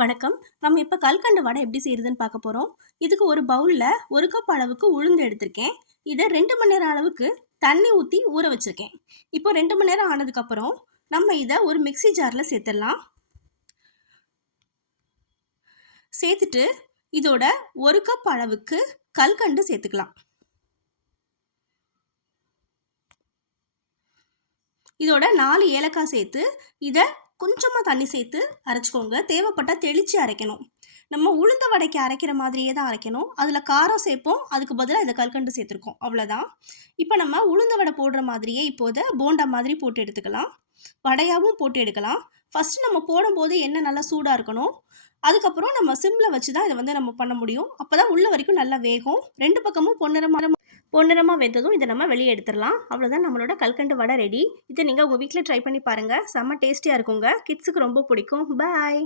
வணக்கம். நம்ம இப்போ கல்கண்டு வடை எப்படி செய்யறதுன்னு பார்க்க போறோம். இதுக்கு ஒரு பவுல்ல 1 கப் அளவுக்கு உளுந்து எடுத்திருக்கேன். இதை 2 மணி நேரம் அளவுக்கு தண்ணி ஊற்றி ஊற வச்சிருக்கேன். இப்போ 2 மணி நேரம் ஆனதுக்கப்புறம் நம்ம இதை ஒரு மிக்ஸி ஜாரில் சேர்த்துடலாம். சேர்த்துட்டு இதோட 1 கப் அளவுக்கு கல்கண்டு சேர்த்துக்கலாம். இதோட 4 ஏலக்காய் சேர்த்து இதை கொஞ்சமாக தண்ணி சேர்த்து அரைச்சிக்கோங்க. தேவைப்பட்டால் தெளித்து அரைக்கணும். நம்ம உளுந்த வடைக்கு அரைக்கிற மாதிரியே தான் அரைக்கணும். அதில் காரம் சேர்ப்போம், அதுக்கு பதிலாக இதை கல்கண்டு சேர்த்துருக்கோம், அவ்வளோதான். இப்போ நம்ம உளுந்த வடை போடுற மாதிரியே இப்போது போண்டா மாதிரி போட்டு எடுத்துக்கலாம். வடையாகவும் போட்டு எடுக்கலாம். ஃபஸ்ட்டு நம்ம போடும்போது எண்ணெய் நல்லா சூடாக இருக்கணும். அதுக்கப்புறம் நம்ம சிம்மில் வச்சு தான் இதை நம்ம பண்ண முடியும். அப்போ தான் உள்ள வரைக்கும் நல்லா வேகும். 2 பக்கமும் பொன்னிறமாக வெந்ததும் இதை நம்ம வெளியே எடுத்துடலாம். அவ்வளோதான், நம்மளோட கல்கண்டு வடை ரெடி. இதை நீங்கள் உங்கள் வீட்டில் ட்ரை பண்ணி பாருங்கள். செம்ம டேஸ்டியாக இருக்குங்க. கிட்ஸுக்கு ரொம்ப பிடிக்கும். பாய்.